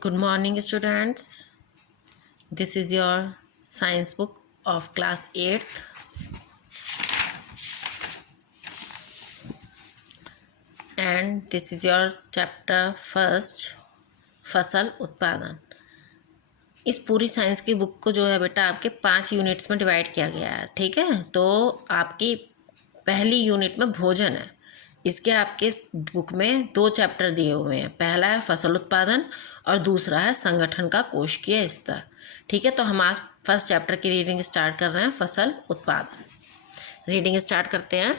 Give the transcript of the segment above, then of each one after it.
Good morning, students. This is your science book of class 8th. And this is your chapter first, फसल उत्पादन। इस पूरी science की book को जो है बेटा आपके 5 यूनिट्स में डिवाइड किया गया है। ठीक है, तो आपकी पहली यूनिट में भोजन है। इसके आपके बुक में 2 चैप्टर दिए हुए हैं। पहला है फसल उत्पादन और दूसरा है संगठन का कोशिकीय स्तर। ठीक है, तो हम आज फर्स्ट चैप्टर की रीडिंग स्टार्ट कर रहे हैं, फसल उत्पादन। रीडिंग स्टार्ट करते हैं।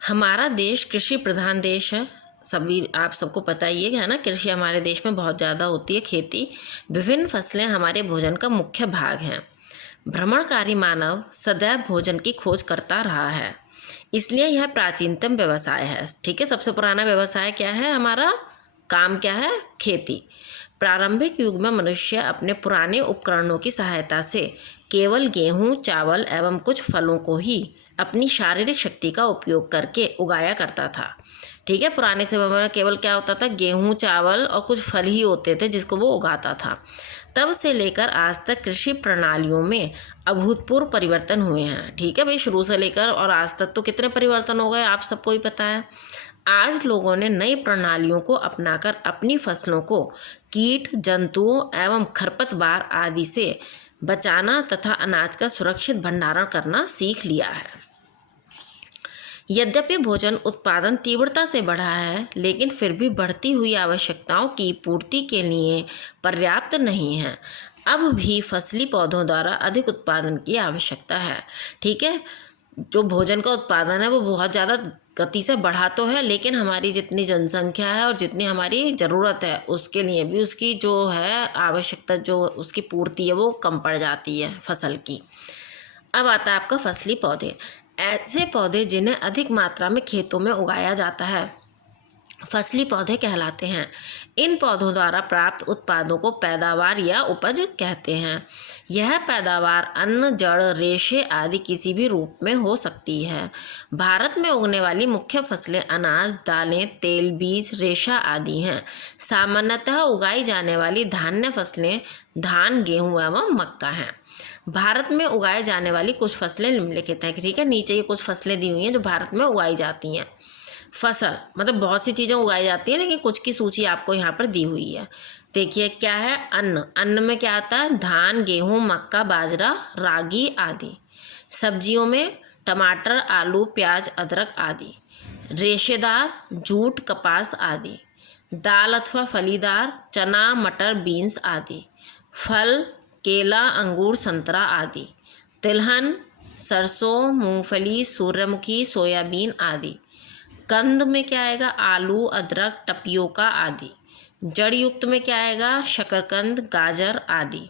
हमारा देश कृषि प्रधान देश है। सभी आप सबको पता ही है ना, कृषि हमारे देश में बहुत ज़्यादा होती है, खेती। विभिन्न फसलें हमारे भोजन का मुख्य भाग हैं। भ्रमणकारी मानव सदैव भोजन की खोज करता रहा है, इसलिए यह प्राचीनतम व्यवसाय है। ठीक है, सबसे पुराना व्यवसाय क्या है हमारा? काम क्या है? खेती। प्रारंभिक युग में मनुष्य अपने पुराने उपकरणों की सहायता से केवल गेहूं, चावल एवं कुछ फलों को ही अपनी शारीरिक शक्ति का उपयोग करके उगाया करता था। ठीक है, पुराने समय में केवल क्या होता था? गेहूं, चावल और कुछ फल ही होते थे जिसको वो उगाता था। तब से लेकर आज तक कृषि प्रणालियों में अभूतपूर्व परिवर्तन हुए हैं। ठीक है भाई, शुरू से लेकर और आज तक तो कितने परिवर्तन हो गए आप सबको ही पता है। आज लोगों ने नई प्रणालियों को अपनाकर अपनी फसलों को कीट, जंतुओं एवं खरपतवार आदि से बचाना तथा अनाज का सुरक्षित भंडारण करना सीख लिया है। यद्यपि भोजन उत्पादन तीव्रता से बढ़ा है, लेकिन फिर भी बढ़ती हुई आवश्यकताओं की पूर्ति के लिए पर्याप्त नहीं है। अब भी फसली पौधों द्वारा अधिक उत्पादन की आवश्यकता है। ठीक है, जो भोजन का उत्पादन है वो बहुत ज़्यादा गति से बढ़ा तो है, लेकिन हमारी जितनी जनसंख्या है और जितनी हमारी ज़रूरत है उसके लिए भी उसकी जो है आवश्यकता, जो उसकी पूर्ति है वो कम पड़ जाती है फसल की। अब आता है आपका फसली पौधे। ऐसे पौधे जिन्हें अधिक मात्रा में खेतों में उगाया जाता है फसली पौधे कहलाते हैं। इन पौधों द्वारा प्राप्त उत्पादों को पैदावार या उपज कहते हैं। यह पैदावार अन्न, जड़, रेशे आदि किसी भी रूप में हो सकती है। भारत में उगने वाली मुख्य फसलें अनाज, दालें, तेल बीज, रेशा आदि हैं। सामान्यतः उगाई जाने वाली धान्य फसलें धान, गेहूँ एवं मक्का हैं। भारत में उगाए जाने वाली कुछ फसलें निम्नलिखित हैं। ठीक है, नीचे ये कुछ फसलें दी हुई हैं जो भारत में उगाई जाती हैं। फसल मतलब बहुत सी चीज़ें उगाई जाती हैं, लेकिन कुछ की सूची आपको यहाँ पर दी हुई है। देखिए क्या है? अन्न। अन्न में क्या आता है? धान, गेहूँ, मक्का, बाजरा, रागी आदि। सब्जियों में टमाटर, आलू, प्याज, अदरक आदि। रेशेदार जूट, कपास आदि। दाल अथवा फलीदार चना, मटर, बीन्स आदि। फल केला, अंगूर, संतरा आदि। तिलहन, सरसों, मूंगफली, सूर्यमुखी, सोयाबीन आदि। कंद में क्या आएगा? आलू, अदरक, टपियोका आदि। जड़ युक्त में क्या आएगा? शकरकंद, गाजर आदि।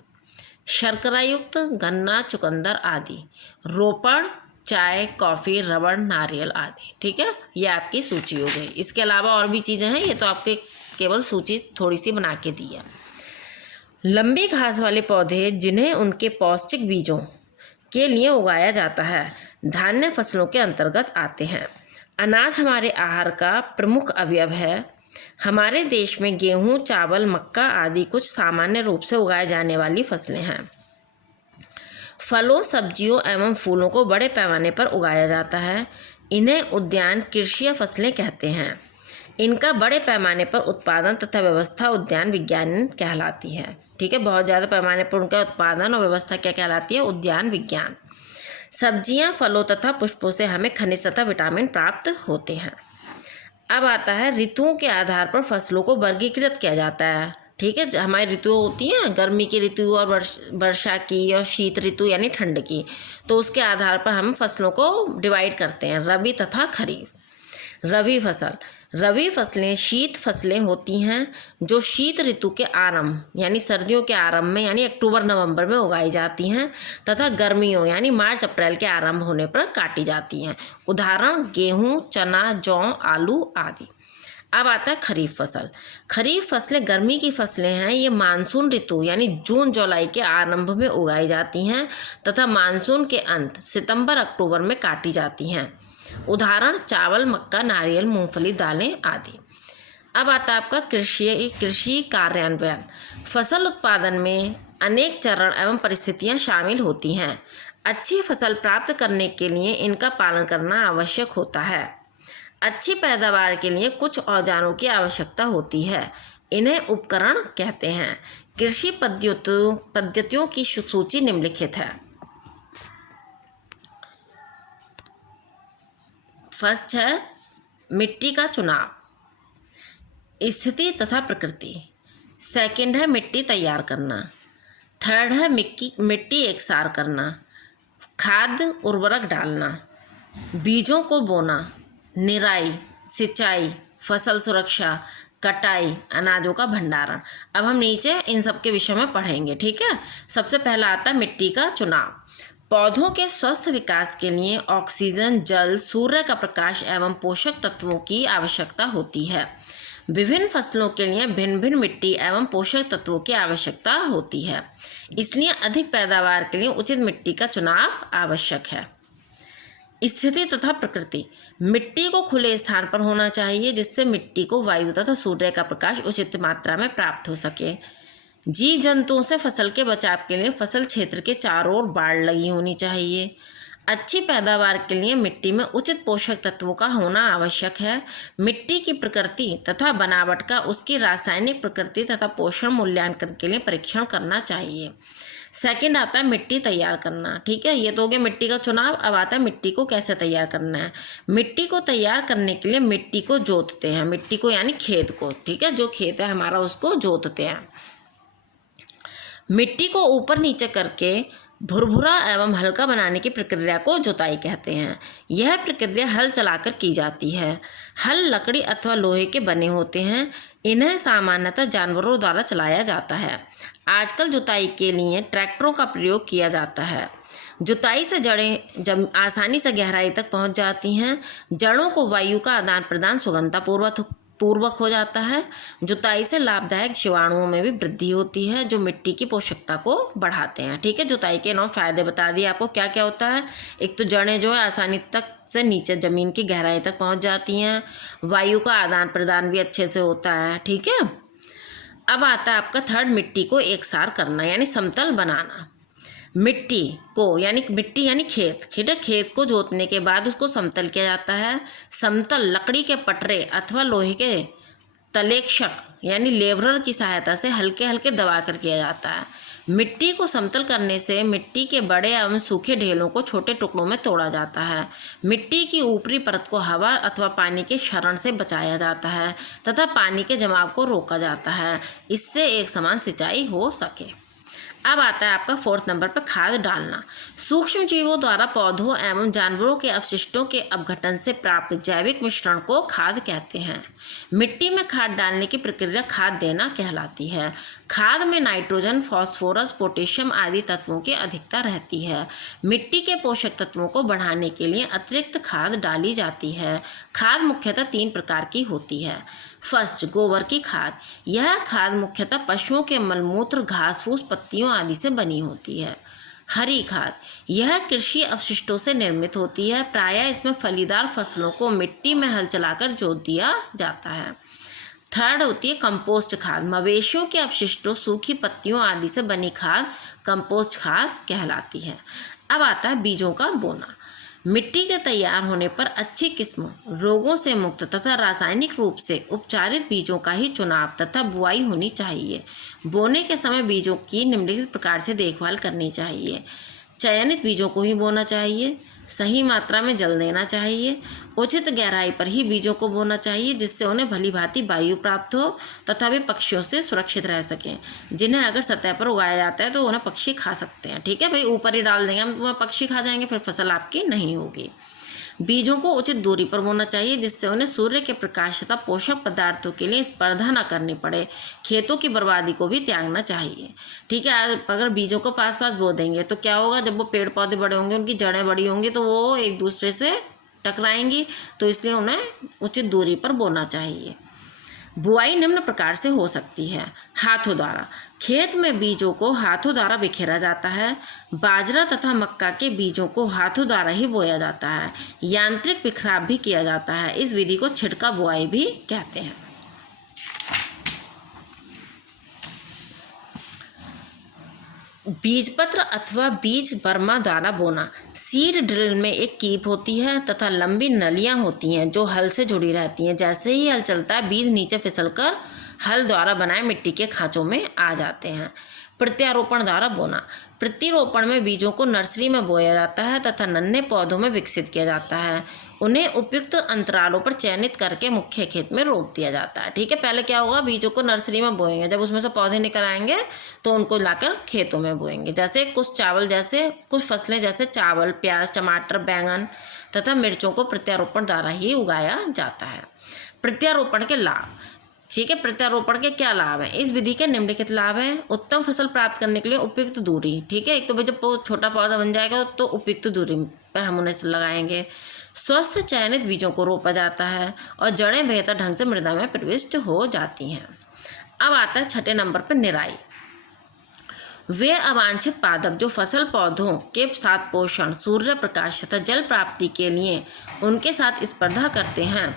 शर्करा युक्त गन्ना, चुकंदर आदि। रोपड़ चाय, कॉफ़ी, रबड़, नारियल आदि। ठीक है, ये आपकी सूची हो गई। इसके अलावा और भी चीज़ें हैं, ये तो आपके केवल सूची थोड़ी सी बना के दी है। लंबी घास वाले पौधे जिन्हें उनके पौष्टिक बीजों के लिए उगाया जाता है धान्य फसलों के अंतर्गत आते हैं। अनाज हमारे आहार का प्रमुख अवयव है। हमारे देश में गेहूं, चावल, मक्का आदि कुछ सामान्य रूप से उगाए जाने वाली फसलें हैं। फलों, सब्जियों एवं फूलों को बड़े पैमाने पर उगाया जाता है। इन्हें उद्यान कृषि फसलें कहते हैं। इनका बड़े पैमाने पर उत्पादन तथा व्यवस्था उद्यान विज्ञान कहलाती है। ठीक है, बहुत ज़्यादा पैमाने पर उनका उत्पादन और व्यवस्था क्या कहलाती है? उद्यान विज्ञान। सब्जियां, फलों तथा पुष्पों से हमें खनिज तथा विटामिन प्राप्त होते हैं। अब आता है ऋतुओं के आधार पर फसलों को वर्गीकृत किया जाता है। ठीक है, हमारी ऋतुएं होती हैं, गर्मी की ऋतु और वर्षा की और शीत ऋतु यानी ठंड की। तो उसके आधार पर हम फसलों को डिवाइड करते हैं, रबी तथा खरीफ। रबी फसल। रबी फसलें शीत फसलें होती हैं जो शीत ऋतु के आरंभ यानी सर्दियों के आरंभ में यानी अक्टूबर नवंबर में उगाई जाती हैं तथा गर्मियों यानी मार्च अप्रैल के आरंभ होने पर काटी जाती हैं। उदाहरण गेहूं, चना, जौ, आलू आदि। अब आता है खरीफ फसल। खरीफ फसलें गर्मी की फसलें हैं। ये मानसून ऋतु यानी जून जुलाई के आरंभ में उगाई जाती हैं तथा मानसून के अंत सितंबर अक्टूबर में काटी जाती हैं। उदाहरण चावल, मक्का, नारियल, मूंगफली, दालें आदि। अब आता है आपका कृषि कार्यान्वयन। फसल उत्पादन में अनेक चरण एवं परिस्थितियां शामिल होती हैं। अच्छी फसल प्राप्त करने के लिए इनका पालन करना आवश्यक होता है। अच्छी पैदावार के लिए कुछ औजारों की आवश्यकता होती है, इन्हें उपकरण कहते हैं। कृषि पद्धतियों की सूची निम्नलिखित है। फर्स्ट है मिट्टी का चुनाव, स्थिति तथा प्रकृति। सेकंड है मिट्टी तैयार करना। थर्ड है मिट्टी एकसार करना, खाद उर्वरक डालना, बीजों को बोना, निराई, सिंचाई, फसल सुरक्षा, कटाई, अनाजों का भंडारण। अब हम नीचे इन सब के विषय में पढ़ेंगे, ठीक है। सबसे पहला आता है मिट्टी का चुनाव। पौधों के स्वस्थ विकास के लिए ऑक्सीजन, जल, सूर्य का प्रकाश एवं पोषक तत्वों की आवश्यकता होती है। विभिन्न फसलों के लिए भिन्न भिन्न मिट्टी एवं पोषक तत्वों की आवश्यकता होती है, इसलिए अधिक पैदावार के लिए उचित मिट्टी का चुनाव आवश्यक है। स्थिति तथा प्रकृति। मिट्टी को खुले स्थान पर होना चाहिए, जिससे मिट्टी को वायु तथा सूर्य का प्रकाश उचित मात्रा में प्राप्त हो सके। जीव जंतुओं से फसल के बचाव के लिए फसल क्षेत्र के चारों ओर बाड़ लगी होनी चाहिए। अच्छी पैदावार के लिए मिट्टी में उचित पोषक तत्वों का होना आवश्यक है। मिट्टी की प्रकृति तथा बनावट का उसकी रासायनिक प्रकृति तथा पोषण मूल्यांकन के लिए परीक्षण करना चाहिए। सेकंड आता है मिट्टी तैयार करना, ठीक है। ये तो हो गया मिट्टी का चुनाव। अब आता है मिट्टी को कैसे तैयार करना है। मिट्टी को तैयार करने के लिए मिट्टी को जोतते हैं, मिट्टी को यानी खेत को, ठीक है। जो खेत है हमारा उसको जोतते हैं। मिट्टी को ऊपर नीचे करके भुरभुरा एवं हल्का बनाने की प्रक्रिया को जुताई कहते हैं। यह प्रक्रिया हल चलाकर की जाती है। हल लकड़ी अथवा लोहे के बने होते हैं। इन्हें सामान्यतः जानवरों द्वारा चलाया जाता है। आजकल जुताई के लिए ट्रैक्टरों का प्रयोग किया जाता है। जुताई से जड़ें आसानी से गहराई तक पहुंच जाती हैं। जड़ों को वायु का आदान प्रदान सुगमतापूर्वक हो जाता है। जुताई से लाभदायक जीवाणुओं में भी वृद्धि होती है, जो मिट्टी की पोषकता को बढ़ाते हैं, ठीक है। जुताई के 9 फायदे बता दिए आपको क्या क्या होता है। एक तो जड़ें जो है आसानी तक से नीचे ज़मीन की गहराई तक पहुंच जाती हैं। वायु का आदान प्रदान भी अच्छे से होता है, ठीक है। अब आता है आपका थर्ड, मिट्टी को एकसार करना यानी समतल बनाना। मिट्टी यानी खेत, ठीक है। खेत को जोतने के बाद उसको समतल किया जाता है। समतल लकड़ी के पटरे अथवा लोहे के तलेक्षक यानी लेवरर की सहायता से हल्के हल्के दबाकर किया जाता है। मिट्टी को समतल करने से मिट्टी के बड़े एवं सूखे ढेलों को छोटे टुकड़ों में तोड़ा जाता है। मिट्टी की ऊपरी परत को हवा अथवा पानी के क्षरण से बचाया जाता है तथा पानी के जमाव को रोका जाता है, इससे एक समान सिंचाई हो सके। अब आता है आपका 4th नंबर पर खाद डालना। सूक्ष्म जीवों द्वारा पौधों एवं जानवरों के अपशिष्टों के अपघटन से प्राप्त जैविक मिश्रण को खाद कहते हैं। मिट्टी में खाद डालने की प्रक्रिया खाद देना कहलाती है। खाद में नाइट्रोजन, फास्फोरस, पोटेशियम आदि तत्वों की अधिकता रहती है। मिट्टी के पोषक तत्वों को बढ़ाने के लिए अतिरिक्त खाद डाली जाती है। खाद मुख्यतः 3 प्रकार की होती है। फर्स्ट, गोबर की खाद। यह खाद मुख्यतः पशुओं के मलमूत्र, घास फूस, पत्तियों आदि से बनी होती है। हरी खाद, यह कृषि अपशिष्टों से निर्मित होती है। प्रायः इसमें फलीदार फसलों को मिट्टी में हल चलाकर जोत दिया जाता है। थर्ड होती है कंपोस्ट खाद। मवेशियों के अपशिष्टों, सूखी पत्तियों आदि से बनी खाद कंपोस्ट खाद कहलाती है। अब आता है बीजों का बोना। मिट्टी के तैयार होने पर अच्छी किस्म, रोगों से मुक्त तथा रासायनिक रूप से उपचारित बीजों का ही चुनाव तथा बुआई होनी चाहिए। बोने के समय बीजों की निम्नलिखित प्रकार से देखभाल करनी चाहिए। चयनित बीजों को ही बोना चाहिए। सही मात्रा में जल देना चाहिए। उचित गहराई पर ही बीजों को बोना चाहिए, जिससे उन्हें भली भांति वायु प्राप्त हो तथा वे पक्षियों से सुरक्षित रह सकें। जिन्हें अगर सतह पर उगाया जाता है तो उन्हें पक्षी खा सकते हैं, ठीक है भाई। ऊपर ही डाल देंगे हम, वह पक्षी खा जाएंगे, फिर फसल आपकी नहीं होगी। बीजों को उचित दूरी पर बोना चाहिए, जिससे उन्हें सूर्य के प्रकाश तथा पोषक पदार्थों के लिए स्पर्धा न करनी पड़े। खेतों की बर्बादी को भी त्यागना चाहिए, ठीक है। अगर बीजों को पास पास बो देंगे तो क्या होगा, जब वो पेड़ पौधे बड़े होंगे, उनकी जड़ें बड़ी होंगी तो वो एक दूसरे से टकराएंगी, तो इसलिए उन्हें उचित दूरी पर बोना चाहिए। बुआई निम्न प्रकार से हो सकती है। हाथों द्वारा, खेत में बीजों को हाथों द्वारा बिखेरा जाता है। बाजरा तथा मक्का के बीजों को हाथों द्वारा ही बोया जाता है। यांत्रिक बिखराव भी किया जाता है। इस विधि को छिटका बुआई भी कहते हैं। बीजपत्र अथवा बीज बर्मा द्वारा बोना। सीड ड्रिल में एक कीप होती है तथा लंबी नलियां होती हैं जो हल से जुड़ी रहती हैं। जैसे ही हल चलता है बीज नीचे फिसलकर हल द्वारा बनाए मिट्टी के खांचों में आ जाते हैं। प्रत्यारोपण द्वारा बोना। प्रत्यारोपण में बीजों को नर्सरी में बोया जाता है तथा नन्हे पौधों में विकसित किया जाता है। उन्हें उपयुक्त अंतरालों पर चयनित करके मुख्य खेत में रोप दिया जाता है। ठीक है, पहले क्या होगा, बीजों को नर्सरी में बोएंगे, जब उसमें से पौधे निकल आएंगे तो उनको लाकर खेतों में बोएंगे। जैसे कुछ फसलें जैसे चावल, प्याज, टमाटर, बैंगन तथा मिर्चों को प्रत्यारोपण द्वारा ही उगाया जाता है। प्रत्यारोपण के लाभ। ठीक है, प्रत्यारोपण के क्या लाभ हैं? इस विधि के निम्नलिखित लाभ हैं। उत्तम फसल प्राप्त करने के लिए उपयुक्त दूरी। ठीक है, एक तो भाई जब छोटा पौधा बन जाएगा तो उपयुक्त दूरी पर हम उन्हें लगाएंगे। स्वस्थ चयनित बीजों को रोपा जाता है और जड़ें बेहतर ढंग से मृदा में प्रविष्ट हो जाती हैं। अब आता है छठे नंबर पर निराई। वे अवांछित पादप जो फसल पौधों के साथ पोषण, सूर्य प्रकाश तथा जल प्राप्ति के लिए उनके साथ स्पर्धा करते हैं,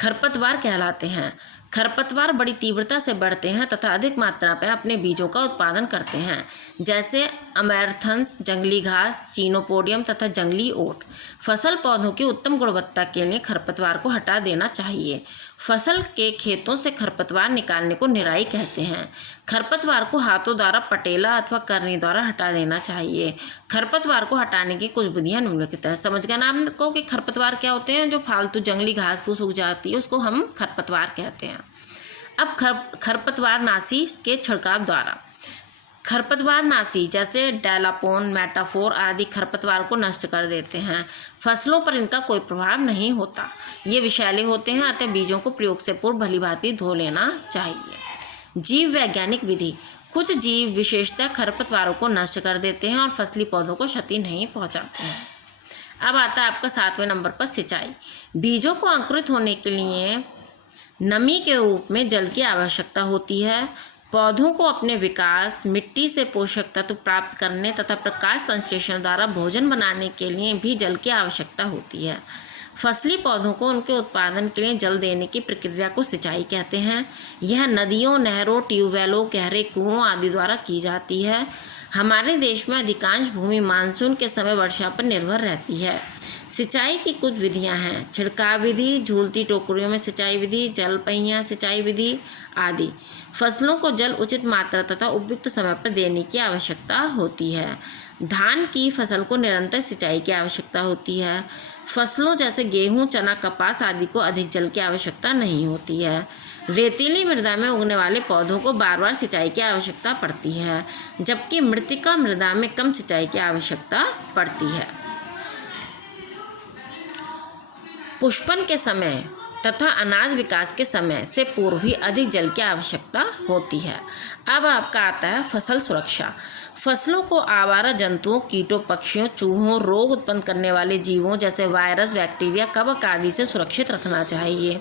खरपतवार कहलाते हैं। खरपतवार बड़ी तीव्रता से बढ़ते हैं तथा अधिक मात्रा में अपने बीजों का उत्पादन करते हैं, जैसे अमेरथन्स, जंगली घास, चीनोपोडियम तथा जंगली ओट। फसल पौधों की उत्तम गुणवत्ता के लिए खरपतवार को हटा देना चाहिए। फसल के खेतों से खरपतवार निकालने को निराई कहते हैं। खरपतवार को हाथों द्वारा पटेला अथवा करनी द्वारा हटा देना चाहिए। खरपतवार को हटाने की कुछ विधियां निम्नलिखित हैं। समझ गया ना आपको कि खरपतवार क्या होते हैं? जो फालतू जंगली घास फूस उग जाती है उसको हम खरपतवार कहते हैं। अब खरपतवार नाशी के छिड़काव द्वारा। खरपतवार नाशी जैसे डायलापोन, मेटाफोर आदि खरपतवार को नष्ट कर देते हैं। फसलों पर इनका कोई प्रभाव नहीं होता। ये विषैले होते हैं, अतः बीजों को प्रयोग से पूर्व भलीभांति धो लेना चाहिए। जीव वैज्ञानिक विधि। कुछ जीव विशेषतः खरपतवारों को नष्ट कर देते हैं और फसली पौधों को क्षति नहीं पहुंचाते हैं। अब आता है आपका 7वें नंबर पर सिंचाई। बीजों को अंकुरित होने के लिए नमी के रूप में जल की आवश्यकता होती है। पौधों को अपने विकास, मिट्टी से पोषक तत्व प्राप्त करने तथा प्रकाश संश्लेषण द्वारा भोजन बनाने के लिए भी जल की आवश्यकता होती है। फसली पौधों को उनके उत्पादन के लिए जल देने की प्रक्रिया को सिंचाई कहते हैं। यह नदियों, नहरों, ट्यूबवेलों, गहरे कुओं आदि द्वारा की जाती है। हमारे देश में अधिकांश भूमि मानसून के समय वर्षा पर निर्भर रहती है। सिंचाई की कुछ विधियां हैं। छिड़काव विधि, झूलती टोकरियों में सिंचाई विधि, जल पहिया सिंचाई विधि आदि। फसलों को जल उचित मात्रा तथा उपयुक्त समय पर देने की आवश्यकता होती है। धान की फसल को निरंतर सिंचाई की आवश्यकता होती है। फसलों जैसे गेहूं, चना, कपास आदि को अधिक जल की आवश्यकता नहीं होती है। रेतीली मृदा में उगने वाले पौधों को बार बार सिंचाई की आवश्यकता पड़ती है, जबकि मृत्तिका मृदा में कम सिंचाई की आवश्यकता पड़ती है। पुष्पन के समय तथा अनाज विकास के समय से पूर्व भी अधिक जल की आवश्यकता होती है। अब आपका आता है फसल सुरक्षा। फसलों को आवारा जंतुओं, कीटों, पक्षियों, चूहों, रोग उत्पन्न करने वाले जीवों जैसे वायरस, बैक्टीरिया, कवक आदि से सुरक्षित रखना चाहिए।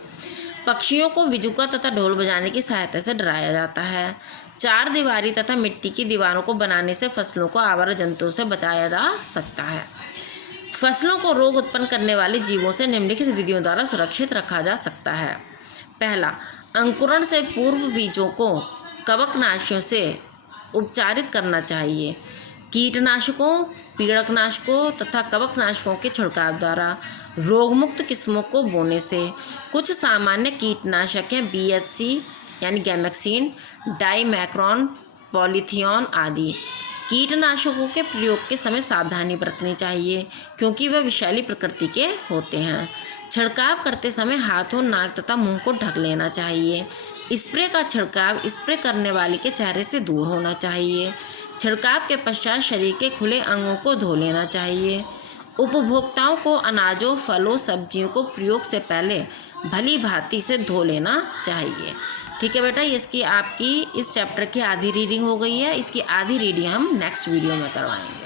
पक्षियों को विजुका तथा ढोल बजाने की सहायता से डराया जाता है। चार दीवारी तथा मिट्टी की दीवारों को बनाने से फसलों को आवारा जंतुओं से बचाया जा सकता है। फसलों को रोग उत्पन्न करने वाले जीवों से निम्नलिखित विधियों द्वारा सुरक्षित रखा जा सकता है। पहला, अंकुरण से पूर्व बीजों को कवकनाशियों से उपचारित करना चाहिए। कीटनाशकों, पीड़कनाशकों तथा कवकनाशकों के छिड़काव द्वारा रोगमुक्त किस्मों को बोने से। कुछ सामान्य कीटनाशक हैं BHC यानी गैमेक्सिन, डाइमैक्रॉन, पॉलीथियन आदि। कीटनाशकों के प्रयोग के समय सावधानी बरतनी चाहिए क्योंकि वे विषैली प्रकृति के होते हैं। छिड़काव करते समय हाथों, नाक तथा मुंह को ढक लेना चाहिए। स्प्रे का छिड़काव स्प्रे करने वाले के चेहरे से दूर होना चाहिए। छिड़काव के पश्चात शरीर के खुले अंगों को धो लेना चाहिए। उपभोक्ताओं को अनाजों, फलों, सब्जियों को प्रयोग से पहले भली भांति से धो लेना चाहिए। ठीक है बेटा, इसकी आपकी इस चैप्टर की आधी रीडिंग हो गई है। इसकी आधी रीडिंग हम नेक्स्ट वीडियो में करवाएंगे।